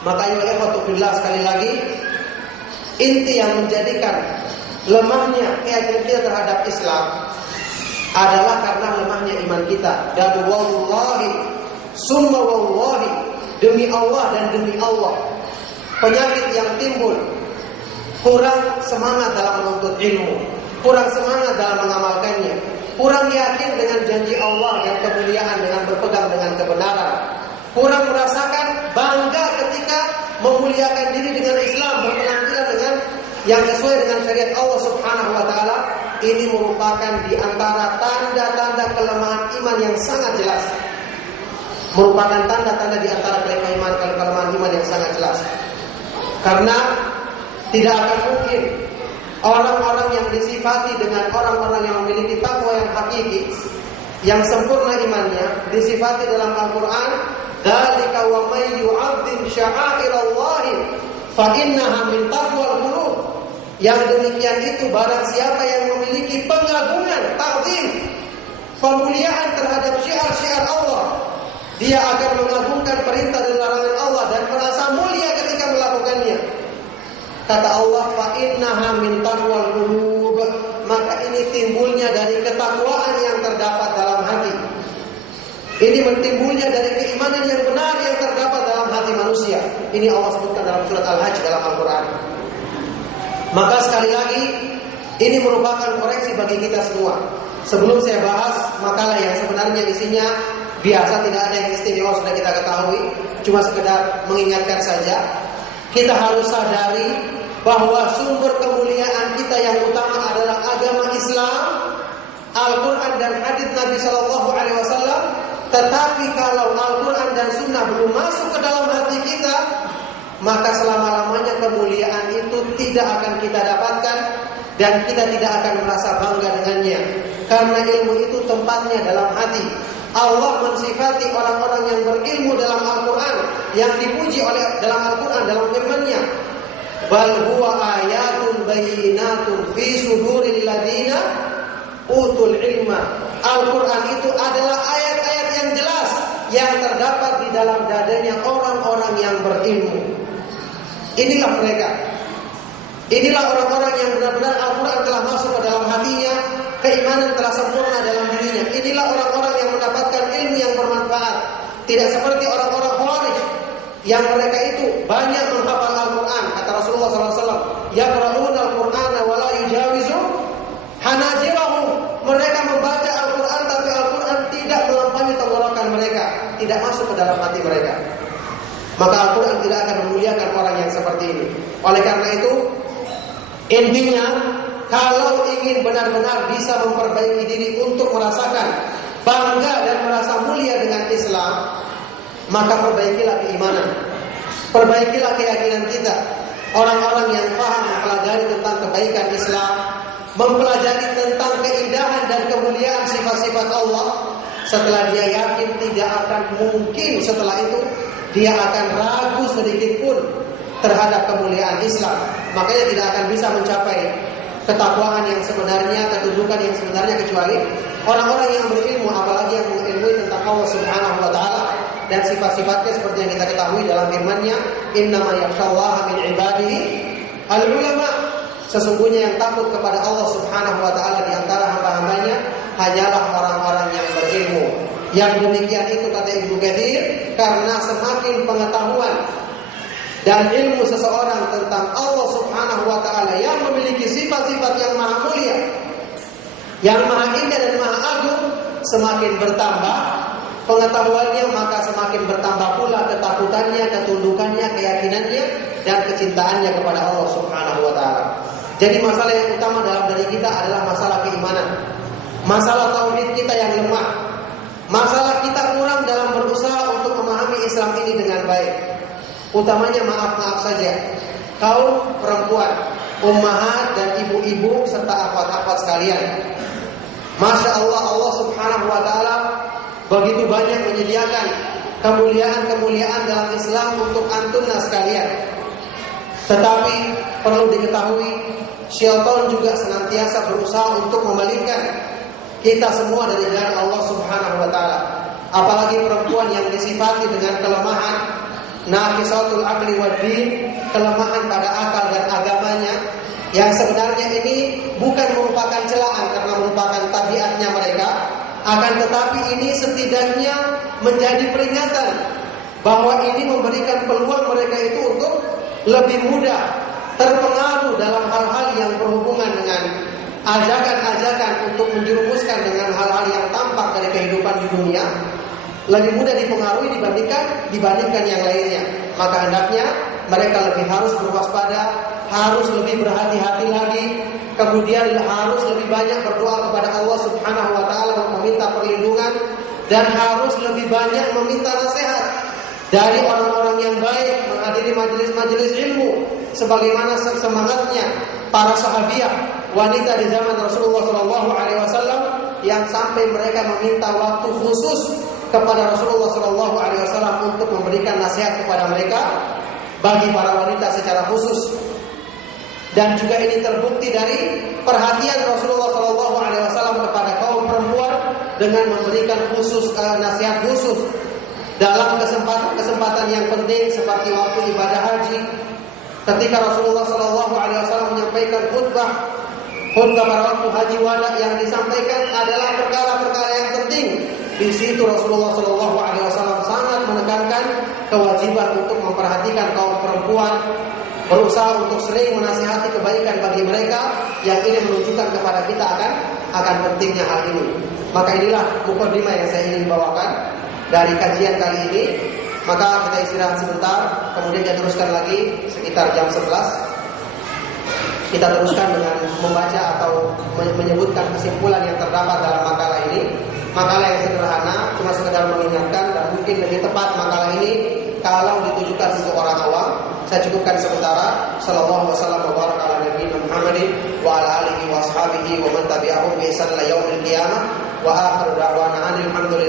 Maka ya ikhwatullah, sekali lagi, inti yang menjadikan lemahnya keyakinan kita terhadap Islam adalah karena lemahnya iman kita. Dan wallahi summa wallahi, demi Allah dan demi Allah, penyakit yang timbul kurang semangat dalam menuntut ilmu, kurang semangat dalam mengamalkannya, kurang yakin dengan janji Allah dan kemuliaan dengan berpegang dengan kebenaran, kurang merasakan bangga ketika memuliakan diri dengan Islam, berpenampilan dengan yang sesuai dengan syariat Allah Subhanahu wa taala. Ini merupakan di antara tanda-tanda kelemahan iman yang sangat jelas. Merupakan tanda-tanda di antara kelemahan iman yang sangat jelas. Karena tidak akan mungkin orang-orang yang disifati dengan orang-orang yang memiliki takwa yang hakiki, yang sempurna imannya, disifati dalam Al-Quran, dzalika wa may yu'azzim sya'airallahi fa innaha min taqwal qulub. Yang demikian itu barang siapa yang memiliki pengagungan, ta'zim, pemuliaan terhadap syiar-syiar Allah, dia akan mengagungkan perintah dan larangan Allah dan merasa mulia ketika melakukannya. Kata Allah, fa innaha min taqwal qulub, maka ini timbulnya dari ketakwaan yang terdapat dalam hati. Ini timbulnya dari keimanan yang benar yang terdapat dalam hati manusia. Ini Allah sebutkan dalam surat Al-Hajj dalam Al-Quran. Maka sekali lagi, ini merupakan koreksi bagi kita semua. Sebelum saya bahas makalah yang sebenarnya isinya biasa, tidak ada yang istimewa, sudah kita ketahui, cuma sekedar mengingatkan saja. Kita harus sadari bahwa sumber kemuliaan kita yang utama adalah agama Islam, Al-Quran dan hadis Nabi Shallallahu Alaihi Wasallam. Tetapi kalau Al-Quran dan Sunnah belum masuk ke dalam hati kita, maka selama-lamanya kemuliaan itu tidak akan kita dapatkan dan kita tidak akan merasa bangga dengannya. Karena ilmu itu tempatnya dalam hati. Allah mensifati orang-orang yang berilmu dalam Al-Quran, yang dipuji oleh dalam Al-Quran, dalam firman-Nya, bal huwa ayatun bayyinatun fi suduril ladina utul ilma. Al-Quran itu adalah ayat-ayat yang jelas yang terdapat di dalam dadanya orang-orang yang berilmu. Inilah mereka. Inilah orang-orang yang benar-benar Al-Quran telah masuk ke dalam hatinya, keimanan telah sempurna dalam dirinya. Inilah orang-orang yang mendapatkan ilmu yang bermanfaat. Tidak seperti orang-orang Khawarij yang mereka itu banyak menghafal Al-Quran. Kata Rasulullah SAW, yaqra'una al-Qur'ana wa la yujawizu hanajirahum. Mereka membaca Al-Quran tapi Al-Quran tidak melampaui tenggorokan mereka, tidak masuk ke dalam hati mereka. Maka Al-Quran tidak akan memuliakan orang yang seperti ini. Oleh karena itu, intinya, kalau ingin benar-benar bisa memperbaiki diri untuk merasakan bangga dan merasa mulia dengan Islam, maka perbaikilah keimanan, perbaikilah keyakinan kita. Orang-orang yang paham mempelajari tentang kebaikan Islam, mempelajari tentang keindahan dan kemuliaan sifat-sifat Allah, setelah dia yakin tidak akan mungkin setelah itu dia akan ragu sedikit pun terhadap kemuliaan Islam. Makanya tidak akan bisa mencapai ketakwaan yang sebenarnya, ketundukan yang sebenarnya, kecuali orang-orang yang berilmu, apalagi yang mengilmui tentang Allah Subhanahu wa taala dan sifat-sifatnya seperti yang kita ketahui dalam firman-Nya, innama yakhshallaha min ibadihi al-ulama. Sesungguhnya yang takut kepada Allah Subhanahu wa taala di antara hamba-hambanya hanyalah orang-orang yang berilmu. Yang demikian itu kata Ibnu Katsir, karena semakin pengetahuan dan ilmu seseorang tentang Allah Subhanahu wa taala yang memiliki sifat-sifat yang maha mulia, yang maha indah dan maha agung, semakin bertambah pengetahuannya, maka semakin bertambah pula ketakutannya, ketundukannya, keyakinannya dan kecintaannya kepada Allah Subhanahu wa taala. Jadi masalah yang utama dalam diri kita adalah masalah keimanan, masalah tauhid kita yang lemah, masalah kita kurang dalam berusaha untuk memahami Islam ini dengan baik. Utamanya maaf saja, kaum perempuan, ummahat dan ibu-ibu serta akhwat-akhwat sekalian. Masya Allah, Allah Subhanahu wa taala begitu banyak menyediakan kemuliaan-kemuliaan dalam Islam untuk antunna sekalian. Tetapi perlu diketahui, syaitan juga senantiasa berusaha untuk memalingkan kita semua dari jalan Allah Subhanahu wa taala. Apalagi perempuan yang disifati dengan kelemahan, naqisatul aqli wad din, kelemahan pada akal dan agamanya, yang sebenarnya ini bukan merupakan celaan karena merupakan tabiatnya mereka, akan tetapi ini setidaknya menjadi peringatan bahwa ini memberikan peluang mereka itu untuk lebih mudah terpengaruh dalam hal-hal yang berhubungan dengan ajakan-ajakan untuk menjerumuskan dengan hal-hal yang tampak dari kehidupan di dunia, lebih mudah dipengaruhi dibandingkan yang lainnya. Maka hendaknya mereka lebih harus berwaspada, harus lebih berhati-hati lagi, kemudian harus lebih banyak berdoa kepada Allah Subhanahu wa taala untuk meminta perlindungan, dan harus lebih banyak meminta nasihat dari orang-orang yang baik, menghadiri majelis-majelis ilmu sebagaimana semangatnya para sahabiah wanita di zaman Rasulullah SAW yang sampai mereka meminta waktu khusus kepada Rasulullah SAW untuk memberikan nasihat kepada mereka bagi para wanita secara khusus. Dan juga ini terbukti dari perhatian Rasulullah SAW kepada kaum perempuan dengan memberikan nasihat khusus dalam kesempatan yang penting seperti waktu ibadah haji, ketika Rasulullah SAW menyampaikan khutbah pada waktu haji wada, yang disampaikan adalah perkara-perkara yang penting. Di situ Rasulullah SAW sangat menekankan kewajiban untuk memperhatikan kaum perempuan, berusaha untuk sering menasihati kebaikan bagi mereka, yang ini menunjukkan kepada kita akan pentingnya hal ini. Maka inilah mukadimah yang saya ingin bawakan dari kajian kali ini. Maka kita istirahat sebentar, kemudian kita teruskan lagi sekitar jam 11. Kita teruskan dengan membaca atau menyebutkan kesimpulan yang terdapat dalam makalah ini. Makalah yang sederhana, cuma sekedar mengingatkan, dan mungkin lebih tepat makalah ini kalau ditujukan untuk orang awam. Saya cukupkan sementara. Sallallahu wasallam wa baraka ala nabiyina Muhammadin wa ala alihi wa ashabihi wa man tabi'ahum bi ihsan ila yaumil qiyamah. Wa akhiru da'wana alhamdulillah.